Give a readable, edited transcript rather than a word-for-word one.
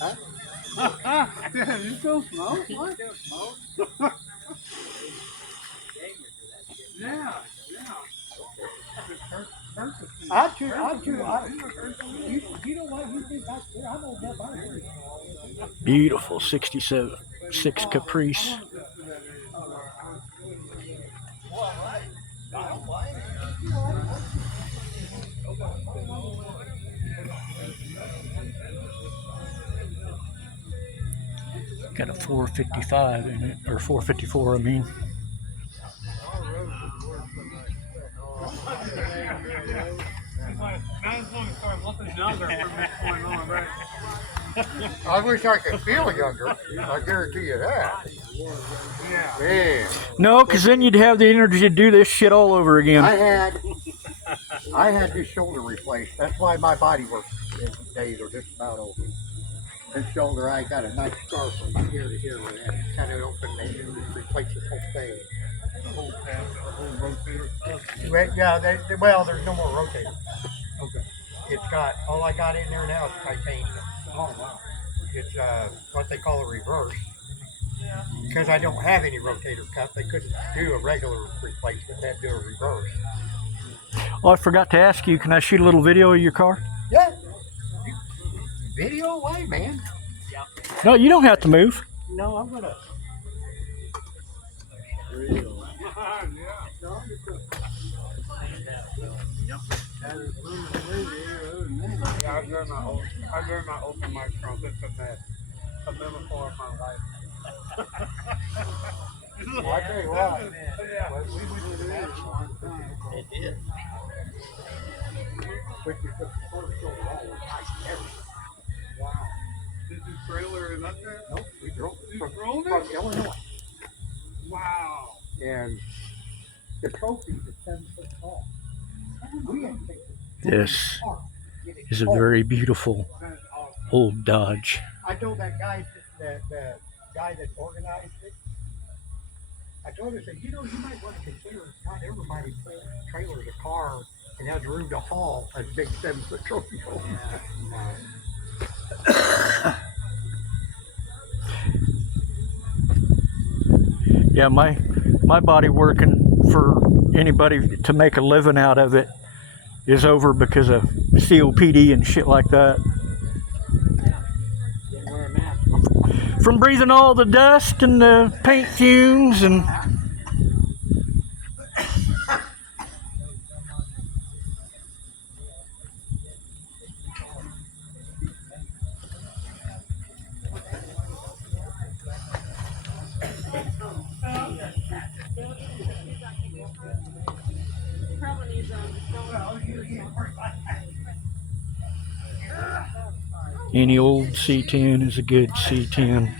Damn, you still smoke? What? Yeah, yeah. You know what? You think I'm old enough. Beautiful 67 6 Caprice. Got a 455 in it, or 454, I mean. I wish I could feel younger. I guarantee you that. Yeah. Man, No, because then you'd have the energy to do this shit all over again. I had this shoulder replaced. That's why my body work days are just about over. This shoulder, I got a nice scar from here to here where it kind of opened and replaced this whole thing. The whole rotator stuff. Yeah, there's no more rotator. Okay. It's got, all I got in there now is titanium. Oh, wow. It's what they call a reverse. Because I don't have any rotator cuff, they couldn't do a regular replacement, they had to do a reverse. Oh, I forgot to ask you, can I shoot a little video of your car? Yeah. Video away, man. No, you don't have to move. No, I'm gonna. Yeah, I learned my open mic from it's a mess. A metaphor of my life. Well, I tell you what, Yeah. we went to that one time. It did. Which we put the first shoulder all the way. Wow. Did you trailer it up there? Nope, we drove You from drove it? Illinois. Wow. And the trophy is 7 foot tall. We had to take This get it is a home. very beautiful That's awesome. old Dodge. I told that guy, the guy that organized it, I told him, I said, you might want to consider not everybody trailers a car and has room to haul a big 7 foot trophy home. Yeah, my body working for anybody to make a living out of it is over because of COPD and shit like that. From breathing all the dust and the paint fumes and any old C10 is a good C10.